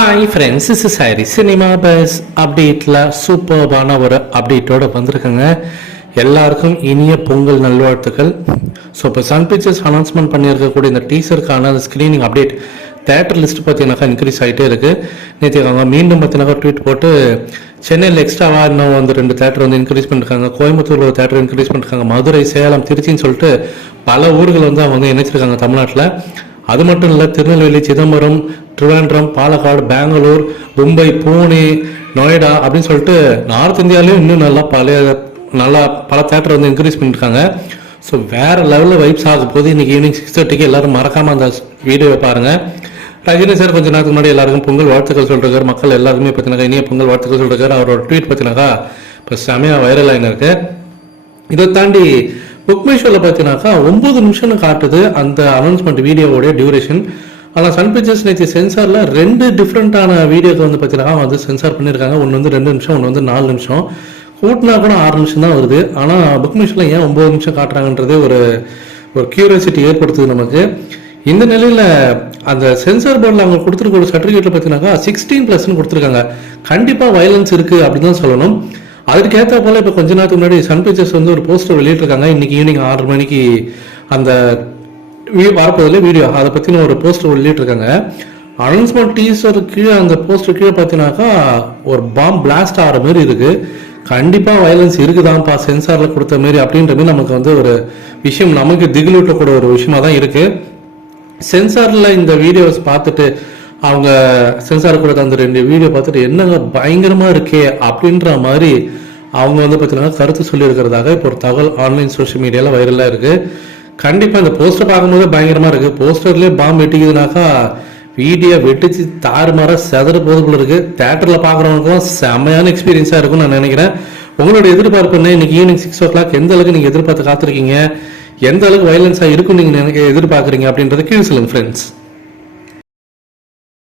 Hi friends is sorry cinema buzz அப்டேட்டில் சூப்பர்பான ஒரு அப்டேட்டோட வந்திருக்குங்க. எல்லாருக்கும் இனிய பொங்கல் நல்வாழ்த்துக்கள். ஸோ இப்போ சன் பிக்சர்ஸ் அனௌன்ஸ்மெண்ட் பண்ணியிருக்கக்கூடிய இந்த டீசருக்கான ஸ்க்ரீனிங் அப்டேட் தேட்டர் லிஸ்ட் பார்த்தீங்கன்னாக்கா இன்க்ரீஸ் ஆகிட்டே இருக்குது நேற்று அவங்க மீண்டும் பார்த்தீங்கன்னாக்கா ட்வீட் போட்டு சென்னையில் எக்ஸ்ட்ராவாக இன்னும் வந்து ரெண்டு தேட்டர் வந்து இன்க்ரீஸ் பண்ணிருக்காங்க. கோயம்புத்தூர் ஒரு தேட்டர் இன்க்ரீஸ் பண்ணிருக்காங்க. மதுரை சேலம் திருச்சின்னு சொல்லிட்டு பல ஊர்கள் வந்து அவங்க வந்து இணைச்சிருக்காங்க தமிழ்நாட்டில். அது மட்டும் இல்லை திருநெல்வேலி சிதம்பரம் திருவேண்டரம் பாலக்காடு பெங்களூர் மும்பை பூனே நொய்டா அப்படின்னு சொல்லிட்டு நார்த் இந்தியாலையும் இன்னும் நல்லா பழைய நல்லா பல தேட்டர் வந்து இன்க்ரீஸ் பண்ணியிருக்காங்க ஸோ வேற லெவலில் வைப்ஸ் ஆக போது இன்னைக்கு ஈவினிங் சிக்ஸ் தேர்ட்டிக்கு எல்லாரும் மறக்காமல் அந்த வீடியோவை பாருங்கள் ரஜினி சார் கொஞ்ச நேரத்துக்கு முன்னாடி எல்லாருக்கும் பொங்கல் வாழ்த்துக்கள் சொல்கிறார் மக்கள் எல்லாருமே பார்த்தீங்கன்னா இனிய பொங்கல் வாழ்த்துக்கள் சொல்கிறார் அவரோட ட்வீட் பார்த்தீங்கன்னாக்கா இப்போ செமையாக வைரல் ஆகினிருக்கு இதை தாண்டி புக் மைஷோவில் பார்த்தீங்கன்னாக்கா ஒன்பது நிமிஷம்னு காட்டுது அந்த அனௌன்ஸ்மெண்ட் வீடியோவோட டியூரேஷன் ஆனால் சன் பிக்சர்ஸ் நேற்று சென்சாரில் ரெண்டு டிஃப்ரெண்ட்டான வீடியோக்கு வந்து பார்த்தீங்கன்னா வந்து சென்சார் பண்ணியிருக்காங்க ஒன்று வந்து ரெண்டு நிமிஷம் ஒன்று வந்து நாலு நிமிஷம். கூட்டினா கூட ஆறு நிமிஷம் தான் வருது. ஆனால் புக் மைஷோவில் ஏன் ஒம்பது நிமிஷம் காட்டுறாங்கன்றது ஒரு ஒரு கியூரியாசிட்டி ஏற்படுத்துது நமக்கு. இந்த நிலையில் அந்த சென்சார் போர்டில் அவங்க கொடுத்துருக்க ஒரு சர்டிஃபிகேட்டில் பார்த்தீங்கன்னாக்கா சிக்ஸ்டீன் ப்ளஸ்ன்னு கொடுத்துருக்காங்க. கண்டிப்பாக வயலன்ஸ் இருக்குது அப்படின்னு தான் சொல்லணும். அதுக்கேற்ற போல இப்போ கொஞ்ச நேரத்துக்கு முன்னாடி சன் பிக்சர்ஸ் வந்து ஒரு போஸ்டர் வெளியிட்டிருக்காங்க. இன்றைக்கி ஈவினிங் ஆறு மணிக்கு அந்த வரப்போதில் வீடியோ அதை பற்றின ஒரு போஸ்டர் வெளியிட்டிருக்காங்க. அனௌன்ஸ்மெண்ட் டீசர் கீழே அந்த போஸ்டர் கீழே பார்த்தீங்கன்னாக்கா ஒரு பாம் பிளாஸ்ட் ஆகிற மாதிரி இருக்கு. கண்டிப்பாக வயலன்ஸ் இருக்குதான்ப்பா சென்சாரில் கொடுத்த மாரி அப்படின்ற மாதிரி நமக்கு வந்து ஒரு விஷயம் நமக்கு திகிலூட்டக்கூட ஒரு விஷயமா தான் இருக்குது சென்சாரில் இந்த வீடியோஸ் பார்த்துட்டு அவங்க சென்சார் கூட அந்த ரெண்டு வீடியோ பார்த்துட்டு என்னங்க பயங்கரமாக இருக்கே அப்படின்ற மாதிரி அவங்க வந்து பார்த்தீங்கன்னா கருத்து சொல்லியிருக்கிறதாக இப்போ ஒரு தகவல் ஆன்லைன் சோஷியல் மீடியாவில் வைரலாக இருக்குது கண்டிப்பாக இந்த போஸ்டர் பார்க்கும்போது பயங்கரமாக இருக்குது போஸ்டர்லேயே பாம்பு வெட்டிக்குதுனாக்கா வீடியோ வெட்டிச்சு தாறுமாற செதற போது இருக்குது தேட்டரில் பார்க்குறவங்களுக்கும் செம்மையான எக்ஸ்பீரியன்ஸாக இருக்கும்னு நான் நினைக்கிறேன். உங்களோட எதிர்பார்ப்பு என்ன? இன்னைக்கு ஈவினிங் சிக்ஸ் ஓ கிளாக் எந்த அளவுக்கு நீங்கள் எதிர்பார்த்து காத்திருக்கீங்க? எந்த அளவுக்கு வயலன்ஸாக இருக்கும் நீங்கள் நினைக்க எதிர்பார்க்குறீங்க அப்படின்றத கீழே சொல்லுங்கள் ஃப்ரெண்ட்ஸ்